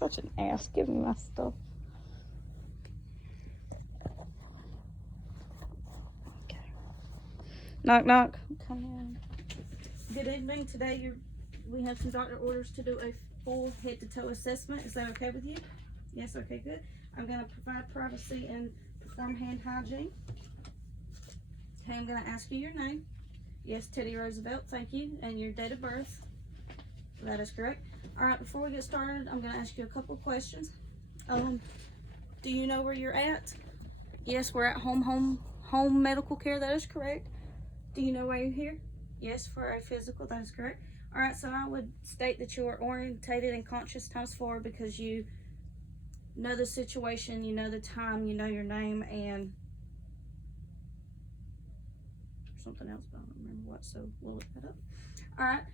such an ass. Give me my stuff. Okay. Knock, knock. Come in. Good evening. Today we have some doctor orders to do a full head-to-toe assessment. Is that okay with you? Yes, okay, good. I'm going to provide privacy and perform hand hygiene. Okay, I'm going to ask you your name. Yes, Teddy Roosevelt, thank you. And your date of birth. That is correct. All right, before we get started, I'm going to ask you a couple of questions. Do you know where you're at? Yes, we're at home medical care. That is correct. Do you know why you're here? Yes, for a physical. That is correct. All right, so I would state that you are orientated and conscious ×4 because you know the situation, you know the time, you know your name, and something else, but I don't remember what, so we'll look that up. All right,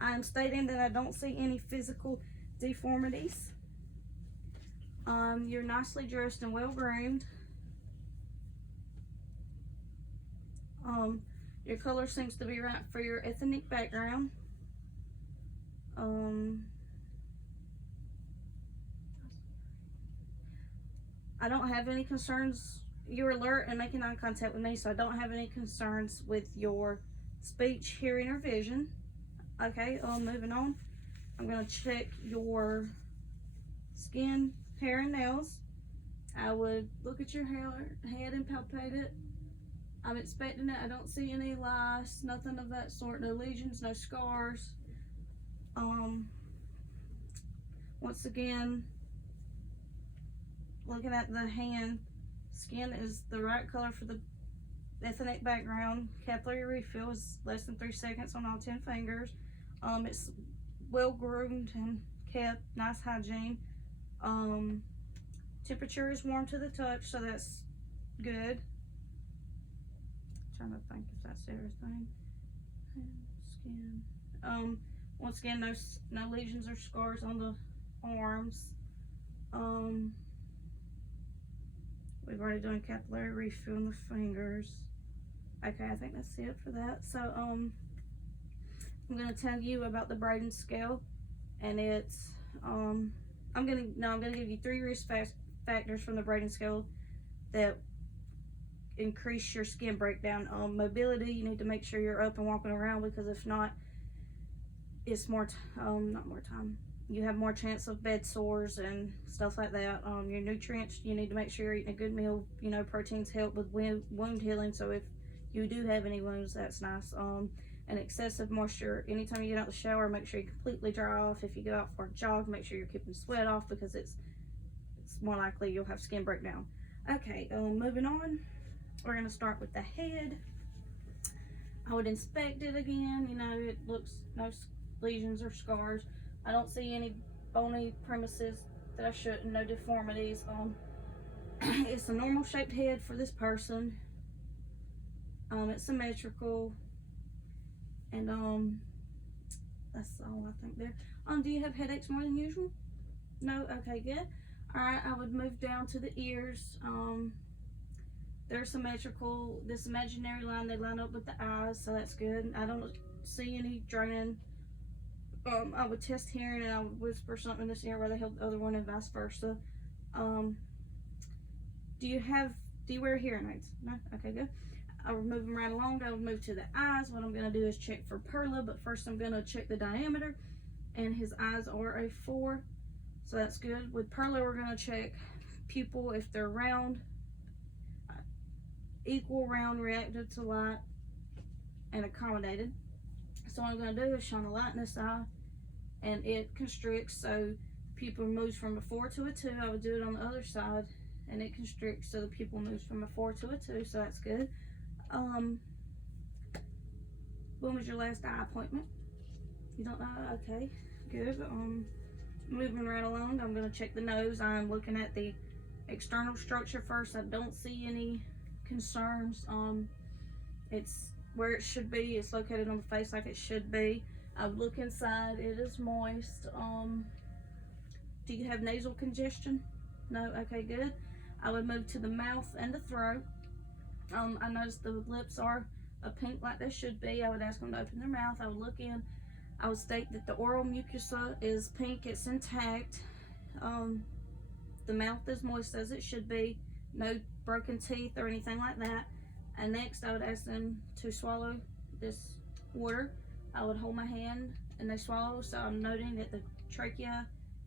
I'm stating that I don't see any physical deformities. You're nicely dressed and well groomed. Your color seems to be right for your ethnic background. I don't have any concerns. You're alert and making eye contact with me, so I don't have any concerns with your speech, hearing, or vision. Okay, moving on. I'm going to check your skin, hair, and nails. I would look at your head and palpate it. I'm expecting it. I don't see any lice, nothing of that sort. No lesions, no scars. Once again, looking at the hand, skin is the right color for the ethnic background. Capillary refill is less than 3 seconds on all 10 fingers. It's well groomed and kept, nice hygiene. Temperature is warm to the touch, so that's good. Trying to think if that's everything. Skin. Once again, no lesions or scars on the arms. We've already done capillary refill in the fingers. Okay, I think that's it for that. So I'm gonna tell you about the Braden scale, and it's I'm gonna give you 3 risk factors from the Braden scale that increase your skin breakdown. Mobility, you need to make sure you're up and walking around, because if not, it's not more time. You have more chance of bed sores and stuff like that. Your nutrients, you need to make sure you're eating a good meal. You know, proteins help with wound healing, so if you do have any wounds, that's nice. And excessive moisture. Anytime you get out of the shower, make sure you completely dry off. If you go out for a jog, make sure you're keeping sweat off, because it's more likely you'll have skin breakdown. Okay, moving on. We're going to start with the head. I would inspect it again. You know, it looks no lesions or scars. I don't see any bony premises that I shouldn't, no deformities. It's a normal shaped head for this person. It's symmetrical, and that's all I think there. Do you have headaches more than usual? No? Okay, good. All right, I would move down to the ears. They're symmetrical. This imaginary line, they line up with the eyes, so that's good. I don't see any draining. I would test hearing, and I would whisper something in this ear while they help the other one, and vice versa. Do you wear hearing aids? No? Okay, good. I will move them right along. I will move to the eyes. What I'm going to do is check for Perla, but first I'm going to check the diameter, and his eyes are a 4, so that's good. With Perla, we're going to check pupil, if they're round, equal, round, reactive to light, and accommodated. So what I'm going to do is shine a light in this eye, and it constricts, so the pupil moves from a 4 to a 2. I would do it on the other side, and it constricts, so the pupil moves from a 4 to a 2, so that's good. When was your last eye appointment? You don't know? Okay, good. Moving right along, I'm going to check the nose. I'm looking at the external structure first. I don't see any concerns. It's where it should be. It's located on the face like it should be. I would look inside. It is moist. Do you have nasal congestion? No? Okay, good. I would move to the mouth and the throat. I noticed the lips are a pink like they should be. I would ask them to open their mouth. I would look in. I would state that the oral mucosa is pink, it's intact. The mouth is moist as it should be, no broken teeth or anything like that. And next I would ask them to swallow this water. I would hold my hand and they swallow, so I'm noting that the trachea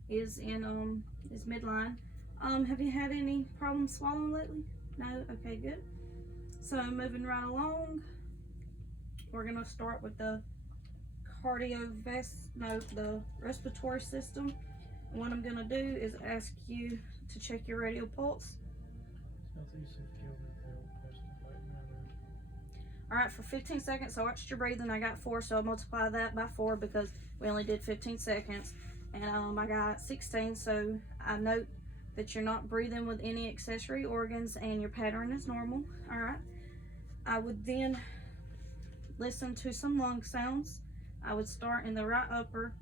is in is midline. Have you had any problems swallowing lately? No? Okay, good. So moving right along, we're gonna start with the the respiratory system. And what I'm gonna do is ask you to check your radial pulse. Alright, for 15 seconds, I watched your breathing. I got 4, so I'll multiply that by 4 because we only did 15 seconds. And I got 16, so I note that you're not breathing with any accessory organs and your pattern is normal. Alright, I would then listen to some lung sounds. I would start in the right upper,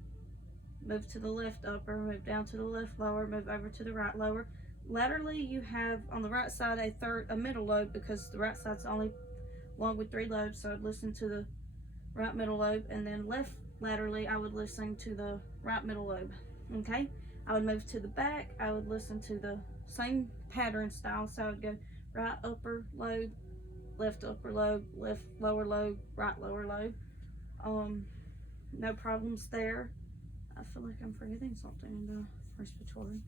move to the left upper, move down to the left lower, move over to the right lower. Laterally, you have on the right side a middle lobe because the right side's only along with 3 lobes, so I'd listen to the right middle lobe, and then left laterally I would listen to the right middle lobe. Okay, I would move to the back, I would listen to the same pattern style, so I would go right upper lobe, left upper lobe, left lower lobe, right lower lobe. No problems there. I feel like I'm forgetting something in the respiratory.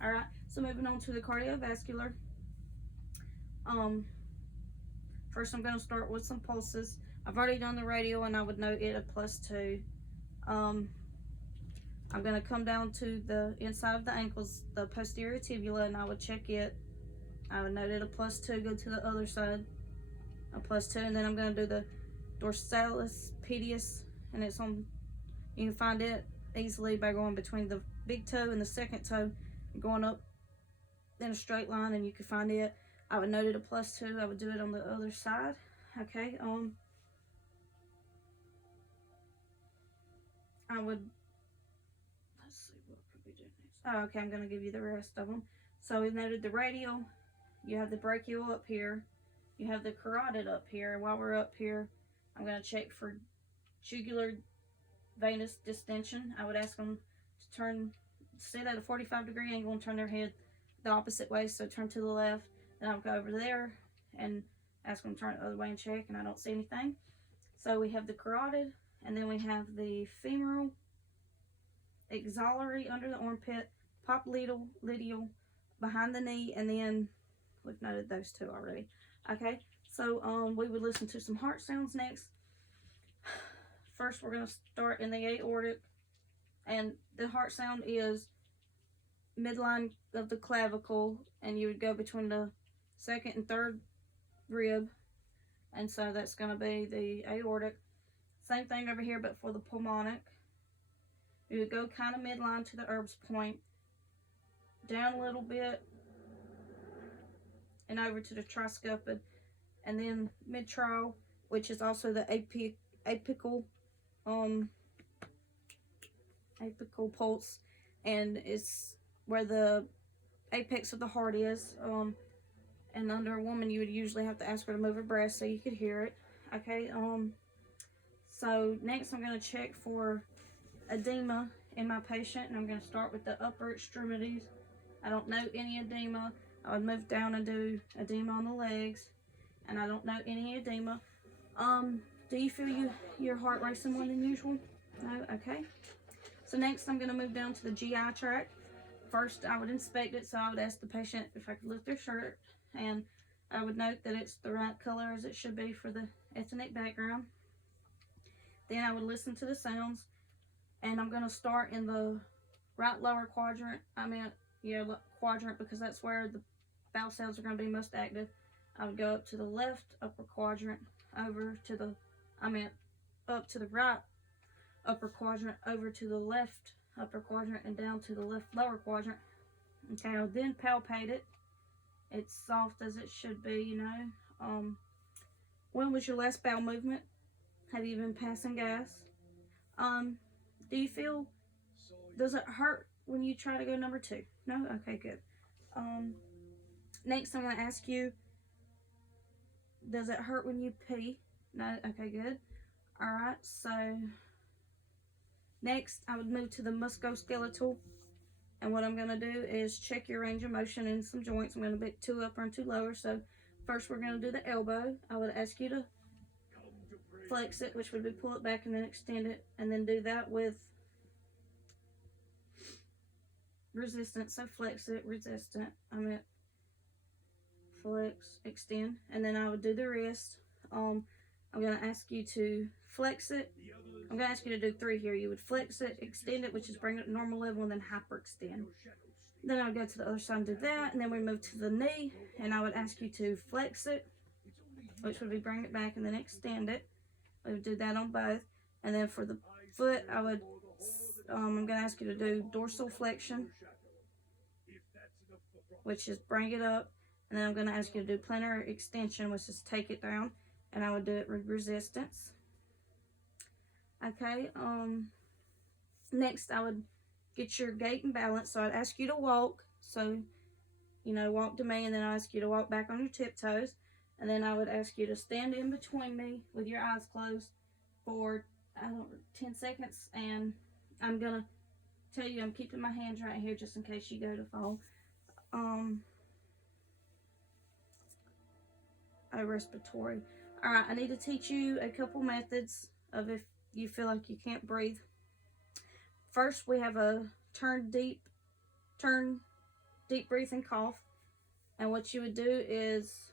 Alright, so moving on to the cardiovascular. First I'm going to start with some pulses. I've already done the radial and I would note it a +2. I'm going to come down to the inside of the ankles, the posterior tibula, and I would check it. I would note it a +2, go to the other side, a +2, and then I'm going to do the dorsalis pedis, and it's on, you can find it easily by going between the big toe and the second toe, going up in a straight line, and you can find it. I would note it a +2. I would do it on the other side. Okay, I would, let's see, what could we do next? Oh, okay, I'm going to give you the rest of them. So we've noted the radial, you have the brachial up here, you have the carotid up here, and while we're up here, I'm going to check for jugular venous distension. I would ask them to sit at a 45-degree angle and turn their head the opposite way, so turn to the left. Then I'll go over there and ask them to turn it the other way and check, and I don't see anything. So we have the carotid, and then we have the femoral, axillary under the armpit, popliteal, behind the knee, and then we've noted those 2 already. Okay, so we would listen to some heart sounds next. First, we're going to start in the aortic, and the heart sound is midline of the clavicle, and you would go between the 2nd and 3rd rib, and so that's going to be the aortic. Same thing over here, but for the pulmonic. You would go kind of midline to the Erb's point, down a little bit, and over to the tricuspid, and then mitral, which is also the apical pulse, and it's where the apex of the heart is. And under a woman, you would usually have to ask her to move her breast so you could hear it. Okay. So next, I'm going to check for edema in my patient, and I'm going to start with the upper extremities. I don't note any edema. I would move down and do edema on the legs, and I don't note any edema. Do you feel your heart racing more than usual? No? Okay. So next, I'm going to move down to the GI tract. First, I would inspect it, so I would ask the patient if I could lift their shirt, and I would note that it's the right color as it should be for the ethnic background. Then I would listen to the sounds, and I'm going to start in the right lower quadrant. Quadrant, because that's where the bowel cells are going to be most active. I would go up to the left upper quadrant, over to the, up to the right upper quadrant, over to the left upper quadrant, and down to the left lower quadrant. Okay, I'll then palpate it. It's soft as it should be, you know. When was your last bowel movement? Have you been passing gas? Do you feel, does it hurt when you try to go number 2? No? Okay, good. Next I'm going to ask you, Does it hurt when you pee? No? Okay, good. Alright, so next I would move to the musculoskeletal. And what I'm going to do is check your range of motion in some joints. I'm going to pick 2 upper and 2 lower. So first we're going to do the elbow. I would ask you to flex it, which would be pull it back and then extend it. And then do that with resistance. So flex it, resistant. Flex, extend. And then I would do the wrist. I'm going to ask you to flex it. I'm going to ask you to do 3 here. You would flex it, extend it, which is bring it to normal level, and then hyperextend. Then I would go to the other side and do that, and then we move to the knee, and I would ask you to flex it, which would be bring it back and then extend it. We would do that on both. And then for the foot, I'm going to ask you to do dorsal flexion, which is bring it up, and then I'm going to ask you to do plantar extension, which is take it down, and I would do it with resistance. Okay, next I would get your gait and balance. So I'd ask you to walk. So, you know, walk to me, and then I'll ask you to walk back on your tiptoes. And then I would ask you to stand in between me with your eyes closed for, 10 seconds. And I'm going to tell you, I'm keeping my hands right here just in case you go to fall. Respiratory. Alright, I need to teach you a couple methods of if you feel like you can't breathe. First, we have a turn deep breath and cough. And what you would do is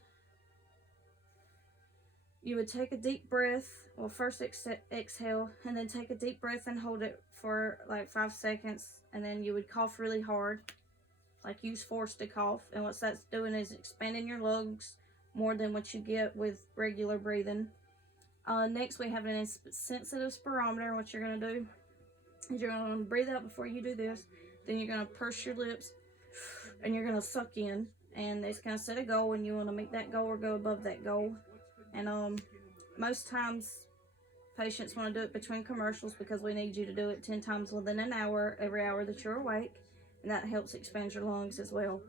you would take a deep breath. Well, first exhale, and then take a deep breath and hold it for like 5 seconds. And then you would cough really hard, like use force to cough. And what that's doing is expanding your lungs more than what you get with regular breathing. Next, we have an sensitive spirometer. What you're going to do is you're going to breathe out before you do this. Then you're going to purse your lips, and you're going to suck in. And it's going to set a goal, and you want to meet that goal or go above that goal. And most times, patients want to do it between commercials because we need you to do it 10 times within an hour, every hour that you're awake. And that helps expand your lungs as well.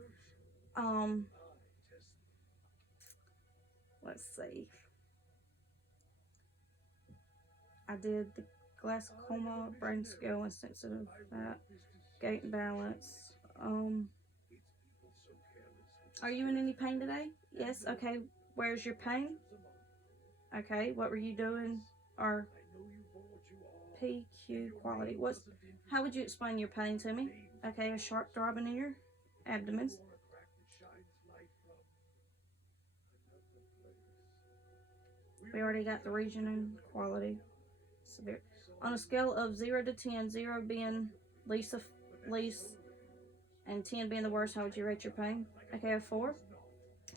Let's see. I did the glaucoma, brain scale, and sensitive fat, gait and balance. Are you in any pain today? Yes. Okay. Where's your pain? Okay. What were you doing? Or PQ quality. How would you explain your pain to me? Okay. A sharp throbbing in your abdomen. We already got the region and quality. Severe. On a scale of 0 to 10, 0 being least and 10 being the worst, how would you rate your pain? Okay, a 4.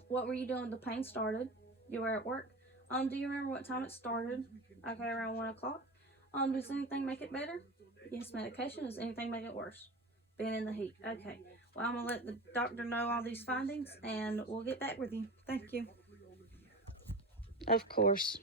What were you doing when the pain started? You were at work. Do you remember what time it started? Okay, around 1 o'clock. Does anything make it better? Yes, medication. Does anything make it worse? Being in the heat. Okay. Well, I'm going to let the doctor know all these findings, and we'll get back with you. Thank you. Of course.